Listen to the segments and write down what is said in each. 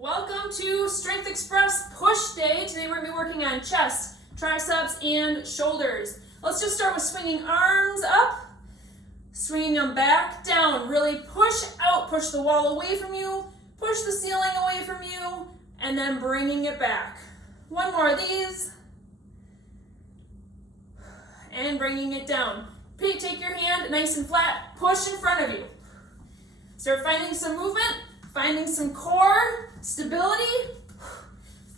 Welcome to Strength Express Push Day. Today we're going to be working on chest, triceps, and shoulders. Let's just start with swinging arms up, swinging them back, down. Really push out, push the wall away from you, push the ceiling away from you, and then bringing it back. One more of these, and bringing it down. Take your hand nice and flat, push in front of you. Start finding some movement, finding some core stability,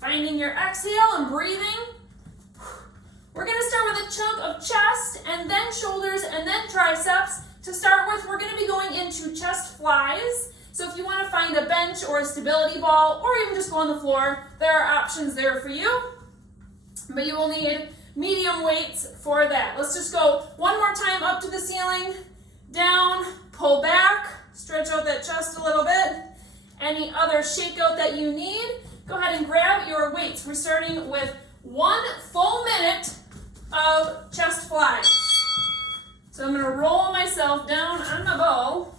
finding your exhale and breathing. We're going to start with a chunk of chest and then shoulders and then triceps. To start with, we're going to be going into chest flies. So if you want to find a bench or a stability ball or even just go on the floor, there are options there for you. But you will need medium weights for that. Let's just go one more time up to the ceiling, down, pull back, stretch out that chest a little bit. Any other shakeout that you need, go ahead and grab your weights. We're starting with 1 full minute of chest flies. So I'm going to roll myself down on my ball.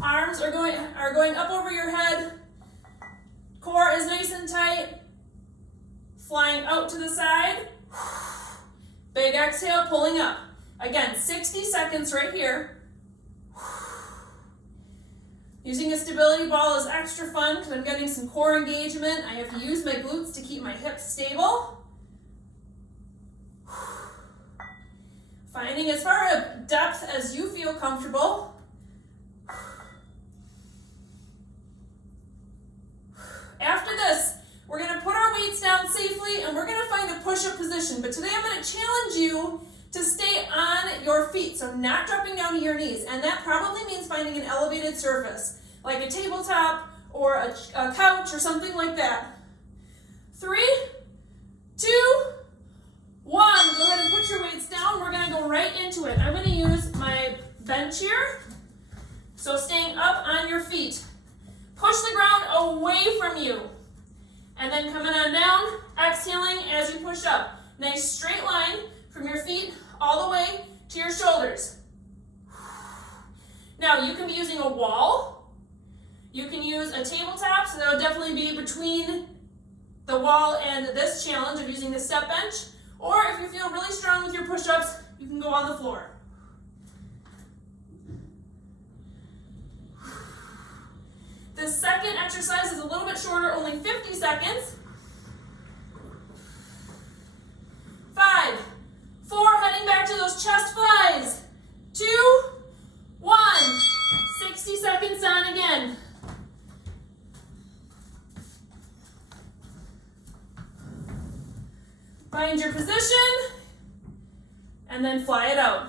Arms are going up over your head. Core is nice and tight. Flying out to the side. Big exhale, pulling up. Again, 60 seconds right here. Using a stability ball is extra fun because I'm getting some core engagement. I have to use my glutes to keep my hips stable. Finding as far of depth as you feel comfortable. After this, we're going to put our weights down safely and we're going to find a push-up position. But today I'm going to challenge you to stay on your feet, so not dropping down to your knees. And that probably means finding an elevated surface, like a tabletop or a couch or something like that. 3, 2, 1. Go ahead and put your weights down. We're going to go right into it. I'm going to use my bench here. So staying up on your feet. Push the ground away from you. And then coming on down, exhaling as you push up. Nice straight line from your feet all the way to your shoulders. Now you can be using a wall. You can use a tabletop, so that would definitely be between the wall and this challenge of using the step bench. Or if you feel really strong with your push-ups, you can go on the floor. This second exercise is a little bit shorter, only 50 seconds. 5, 4, heading back to those chest flies. 2, 1. 60 seconds on again. Find your position, and then fly it out.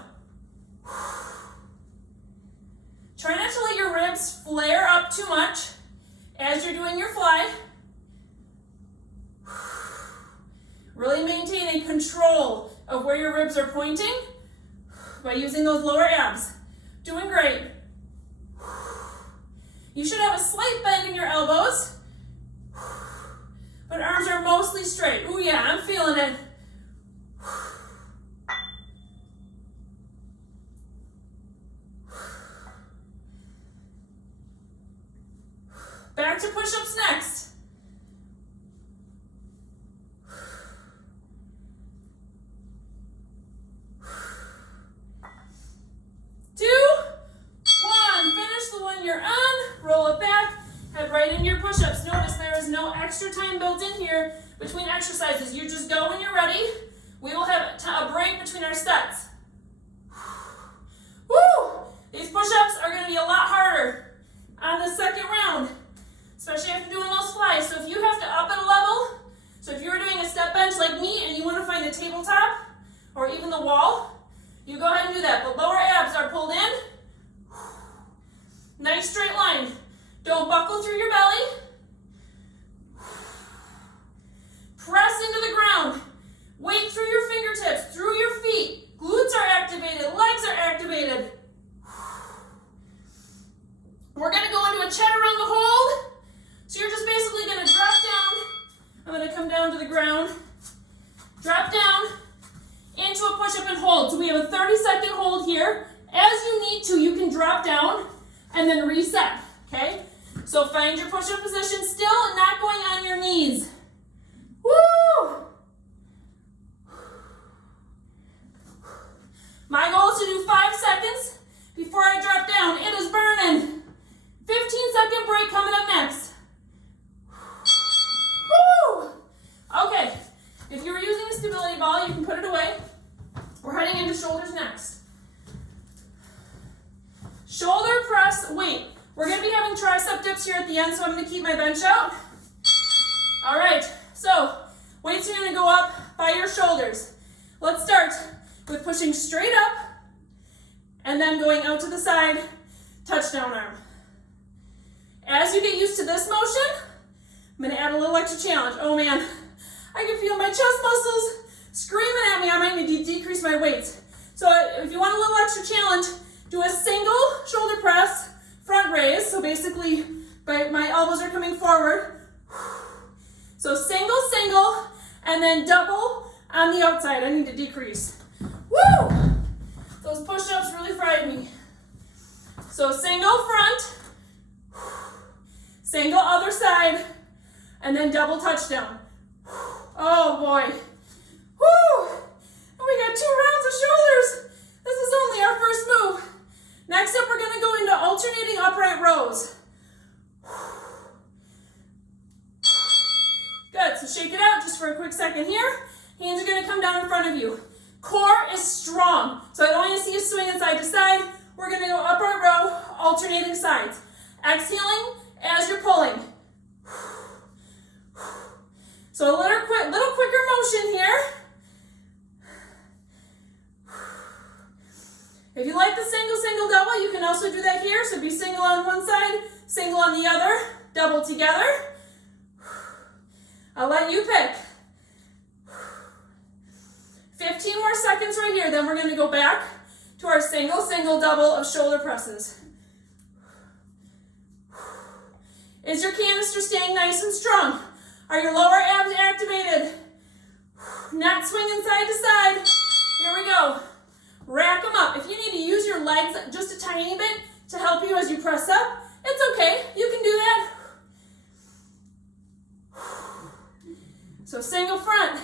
Try not to let your ribs flare up too much as you're doing your fly. Really maintaining control of where your ribs are pointing by using those lower abs. Doing great. You should have a slight bend in your elbows, but arms are mostly straight. Ooh yeah, I'm feeling it. Back to push-ups next. 2, 1. Finish the one you're on. Roll it back. Head right into your push-ups. Notice there is no extra time built in here between exercises. You just go when you're ready. We will have a break between our sets. Woo! These push-ups are going to be a lot harder on the second round, especially after doing those flies. So if you have to up at a level, so if you're doing a step bench like me and you want to find a tabletop or even the wall, you go ahead and do that. The lower abs are pulled in. Nice straight line. Don't buckle through your belly. Press into the ground. Weight through your fingertips, through your feet. Glutes So find your push-up position, still not going on your knees. Woo! My goal is to do 5 seconds before I drop down. It is burning. 15-second break coming up next. Woo! Okay, if you were using a stability ball, you can put it away. We're heading into shoulders next. Shoulder press weight. We're going to be having tricep dips here at the end, so I'm going to keep my bench out. All right, so weights are going to go up by your shoulders. Let's start with pushing straight up and then going out to the side, touchdown arm. As you get used to this motion, I'm going to add a little extra challenge. Oh man, I can feel my chest muscles screaming at me. I might need to decrease my weight. So if you want a little extra challenge, do a single shoulder press, front raise. So basically, my elbows are coming forward. So single, single, and then double on the outside. I need to decrease. Woo! Those push-ups really fried me. So single front, single other side, and then double touchdown. Oh boy. Woo! And we got 2 rounds of shoulders. This is only our first move. Next up, we're going to go into alternating upright rows. Good, so shake it out just for a quick second here. Hands are going to come down in front of you. Core is strong, so I don't want to see you swinging side to side. We're going to go upright row, alternating sides. Exhaling as you're pulling. So a little quicker motion here. If you like the single, single, double, you can also do that here. So be single on one side, single on the other, double together. I'll let you pick. 15 more seconds right here, then we're going to go back to our single, single, double of shoulder presses. Is your canister staying nice and strong? Are your lower abs activated? Not swinging side to side. Here we go. Rack them up. If you need to use your legs just a tiny bit to help you as you press up, it's okay. You can do that. So single front.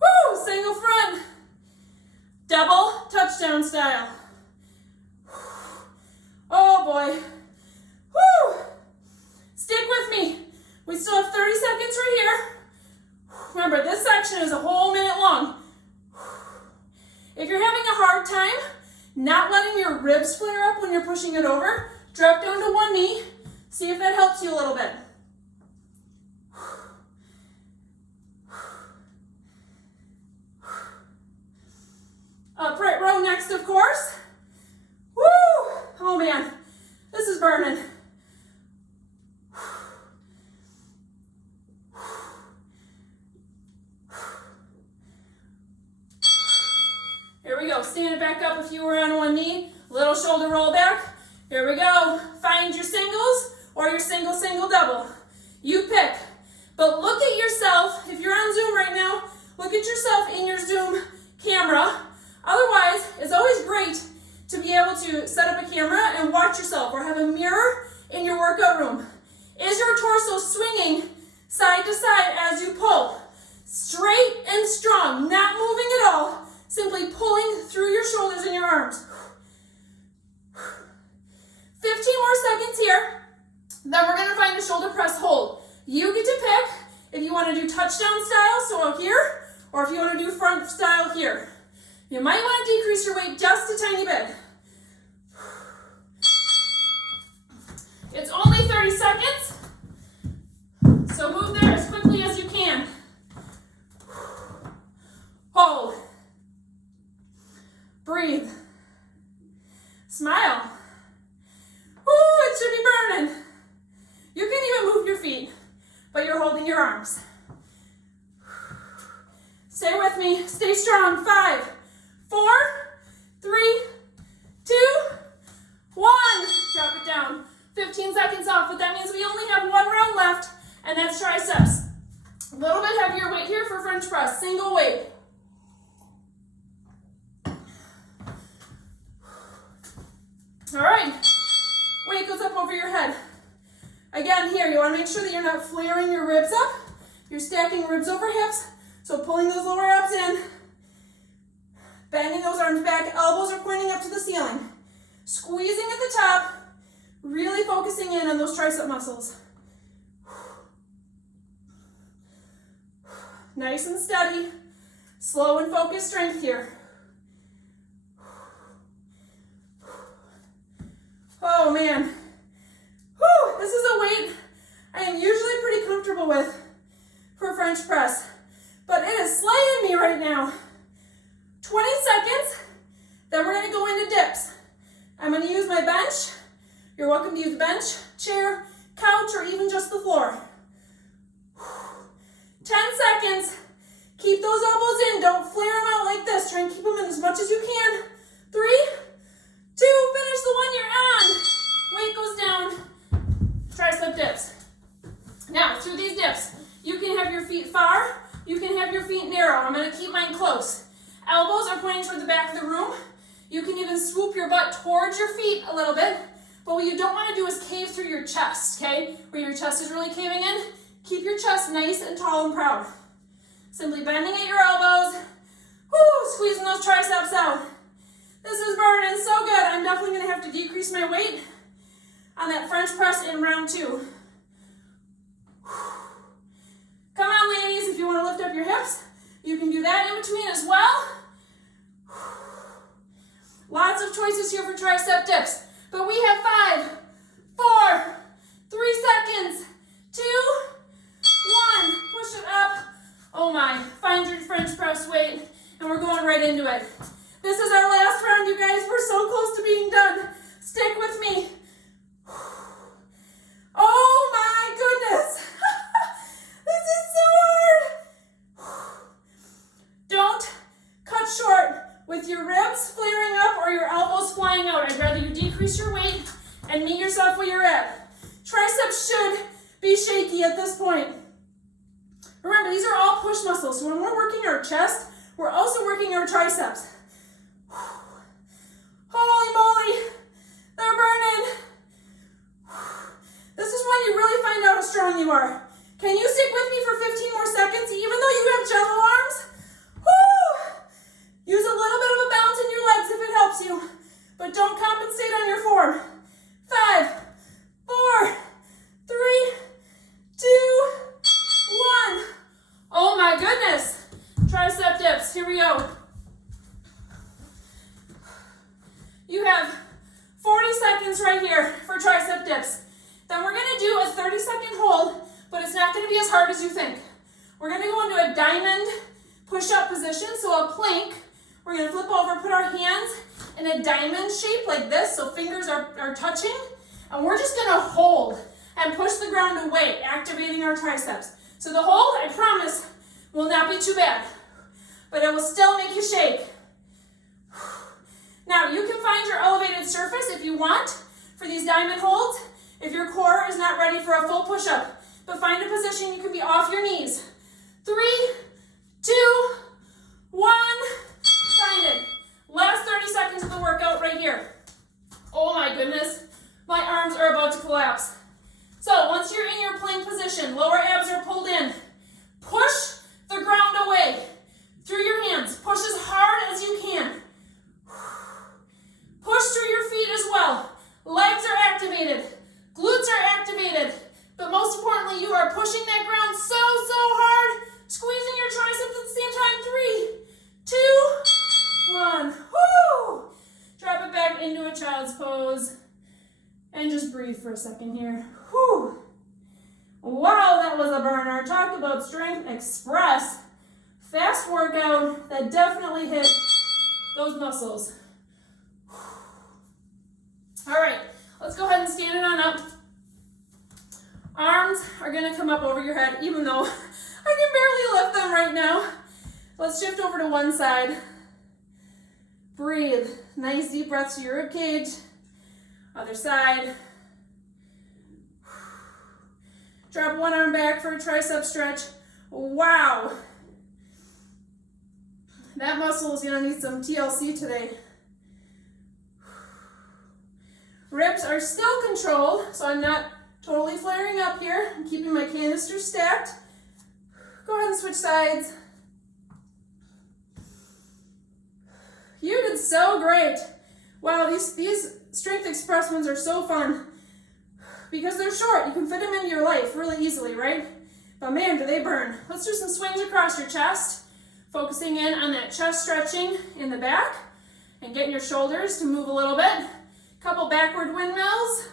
Woo! Single front. Double touchdown style. Oh boy. Woo! Stick with me. We still have 30 seconds right here. Remember, this section is a whole minute long. If you're having a hard time not letting your ribs flare up when you're pushing it over, drop down to one knee. See if that helps you a little bit. Upright row next, of course. Woo! Oh man, this is burning. Here we go. Stand it back up if you were on one knee. Little shoulder roll back. Here we go. Find your singles or your single, single, double. You pick. But look at yourself. If you're on Zoom right now, look at yourself in your Zoom camera. Otherwise, it's always great to be able to set up a camera and watch yourself or have a mirror in your workout room. Is your torso swinging side to side as you pull? Straight and strong, not moving at all. Simply pulling through your shoulders and your arms. 15 more seconds here. Then we're going to find a shoulder press hold. You get to pick if you want to do touchdown style, so out here, or if you want to do front style here. You might want to decrease your weight just a tiny bit. It's only 30 seconds, so move there as quickly as you can. Hold. Breathe. Smile. Ooh, it should be burning. You can even move your feet, but you're holding your arms. Stay with me. Stay strong. 5, 4, 3, 2, 1. Drop it down. 15 seconds off, but that means we only have 1 round left, and that's triceps. A little bit heavier weight here for French press. Single weight. All right, weight goes up over your head. want to make sure that you're not flaring your ribs up. You're stacking ribs over hips, so pulling those lower abs in, bending those arms back, elbows are pointing up to the ceiling, squeezing at the top, really focusing in on those tricep muscles. Nice and steady, slow and focused strength here. Oh man, whew, this is a weight I am usually pretty comfortable with for French press, but it is slaying me right now. 20 seconds, then we're gonna go into dips. I'm gonna use my bench. You're welcome to use bench, chair, couch, or even just the floor. 10 seconds, keep those elbows in, don't flare them out like this. Try and keep them in as much as you can. 3, 2, finish the one you're on. Weight goes down, tricep dips. Now, through these dips, you can have your feet far, you can have your feet narrow. I'm gonna keep mine close. Elbows are pointing toward the back of the room. You can even swoop your butt towards your feet a little bit, but what you don't wanna do is cave through your chest, okay? Where your chest is really caving in, keep your chest nice and tall and proud. Simply bending at your elbows, squeezing those triceps out. This is burning so good. I'm definitely gonna have to decrease my weight on that French press in round 2. Come on, ladies, if you want to lift up your hips, you can do that in between as well. Lots of choices here for tricep dips, but we have 5, 4, 3 seconds, 2, 1. Push it up. Oh my, find your French press weight, and we're going right into it. This is our last round, you guys. We're so close to being done. Stick with me. Oh my goodness. This is so hard. Don't cut short with your ribs flaring up or your elbows flying out. I'd rather you decrease your weight and meet yourself where you're at. Triceps should be shaky at this point. Remember, these are all push muscles. So when we're working our chest, we're also working our triceps. Holy moly, they're burning. This is when you really find out how strong you are. Can you stick with me for 15 more seconds, even though you have jello arms? Use a little bit of a bounce in your legs if it helps you, but don't compensate on your form. 5, 4, 3, 2, 1. Oh my goodness. Tricep dips, here we go. You have 40 seconds right here for tricep dips. Then we're gonna do a 30-second hold, but it's not gonna be as hard as you think. We're gonna go into a diamond push-up position, so a plank. We're gonna flip over, put our hands in a diamond shape like this, so fingers are touching, and we're just gonna hold and push the ground away, activating our triceps. So the hold, I promise, will not be too bad, but it will still make you shake. Now, you can find your elevated surface if you want for these diamond holds, if your core is not ready for a full push-up, but find a position you can be off your knees. 3, 2, 1, find it. Last 30 seconds of the workout right here. Oh my goodness, my arms are about to collapse. So once you're in your plank position, lower abs are pulled in. Push the ground away through your hands. Push as hard as you can. Push through your feet as well. Legs are activated. Glutes are activated. But most importantly, you are pushing that ground so hard, squeezing your triceps at the same time. 3, 2, 1. Woo! Drop it back into a child's pose. And just breathe for a second here. Whew. Wow, that was a burner. Talk about strength express. Fast workout that definitely hit those muscles. All right, let's go ahead and stand it on up. Arms are gonna come up over your head, even though I can barely lift them right now. Let's shift over to one side. Breathe. Nice deep breaths to your rib cage. Other side. Drop one arm back for a tricep stretch. Wow. That muscle is gonna need some TLC today. Ribs are still controlled, so I'm not totally flaring up up here. I'm keeping my canisters stacked. Go ahead and switch sides. You did so great. Wow, these Strength Express ones are so fun because they're short. You can fit them into your life really easily, right? But man, do they burn. Let's do some swings across your chest, focusing in on that chest stretching in the back and getting your shoulders to move a little bit. Couple backward windmills.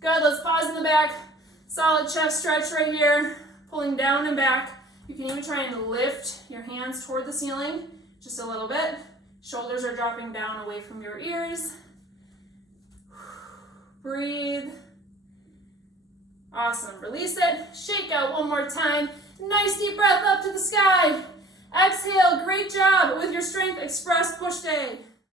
Good, let's pause in the back. Solid chest stretch right here, pulling down and back. You can even try and lift your hands toward the ceiling just a little bit. Shoulders are dropping down away from your ears. Breathe. Awesome, release it. Shake out one more time. Nice deep breath up to the sky. Exhale, great job with your Strength Express push day.